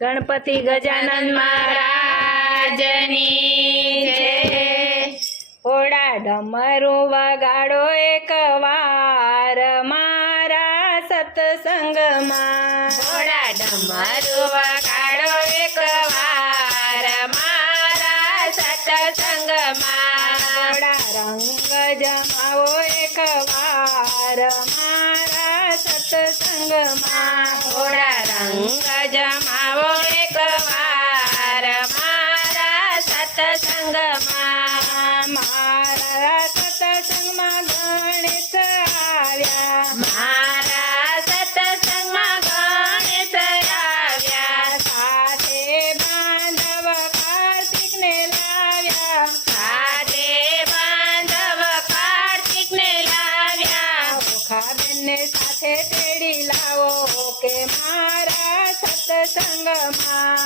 ગણપતિ ગજાનન મહારાજની જય। ઘોડા ડમરું વગાડો એક વાર મારા સત્સંગમાં, ઘોડા ડમરું વગાડો એક વાર મારા સત્સંગમાં, ઘોડા રંગ જમાવો એક વાર મારા સત્સંગમાં, ઘોડા રંગ જમાવો એક વાર મારા સત્સંગમાં, મારા સત્સંગમાં ગણેશ આવ્યા, મારા સત્સંગમાં ગણેશ આવ્યા, સાથે બાંધવ કાર્તિકને લાવ્યા, સાથે બાંધવ કાર્તિકને લાવ્યા, ઓખાબેનને સાથે તેડી લાવો કે મારા સત્સંગમાં,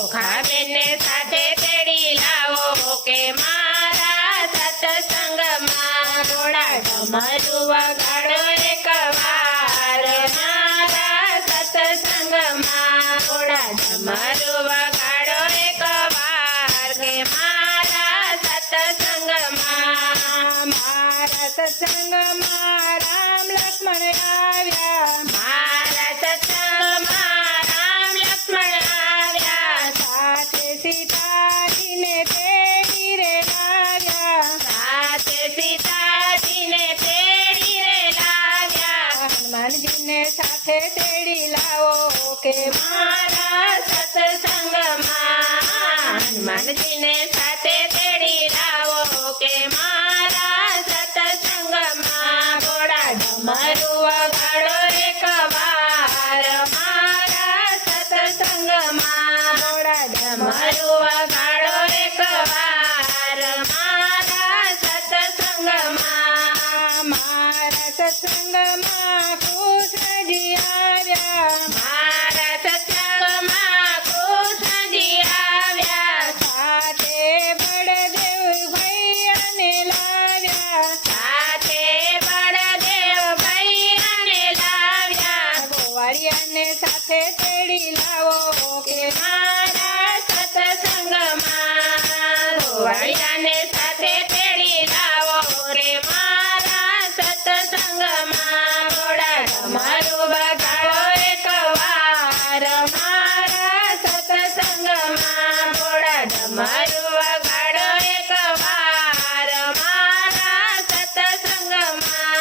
ઓખાબેનને સાથે તેડી લાવો કે મારા સત્સંગમાં, ઘોડા ડમરું વગાડો એક વાર મારા સત્સંગમાં, ઘોડા ડમરું વગાડો એક વાર કે મારા સત્સંગમાં, મારા સત્સંગમાં રામ લક્ષ્મણ આવ્યા, મારા સત્સંગમાં રામ લક્ષ્મણ આવ્યા, સાથે સીતાજીને તેડી રે લાવ્યા, સાથે સીતાજીને તેડી રે લાવ્યા, હનુમાનજીને સાથે તેડી લાવો કે મારા સત્સંગમાં, હનુમાનજીને સાથે તેડી લાવો કે મારા સત્સંગમાં, ઘોડા ડમરું વગાડો એક વાર મારા સત્સંગમાં, ઘોડા ડમરું વગાડો એક વાર મારા સત્સંગમાં, મારા સત્સંગમાં કૃષ્ણજી આવ્યા, મારા સત્સંગમાં કૃષ્ણજી આવ્યા, સાથે બળદેવ ભૈયાને લાવ્યા, સાથે બળદેવ ભૈયાને લાવ્યા, ગોવાળિયાને સાથે તેડી લાવો કે મારા સત્સંગમાં, ગોવાળિયાને સાથે તેડી લાવો રે મારા સત્સંગમાં, ઘોડા ડમરું વગાડો એક વાર મારા સત્સંગમાં, ઘોડા ડમરું વગાડો એક વાર મારા સત્સંગમાં,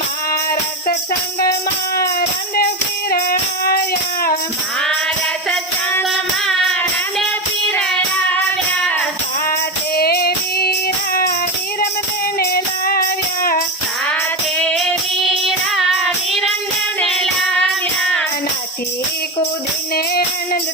મારા સત્સંગમાં રંગ ફિરાયા, મારા સત્સંગમાં રંગ ફિરાવ્યા, સાથે વીરા વિરમદેને લાવ્યા, સાથે વીરા વિરંજને લાવ્યા, નાચી કૂદીને આનંદ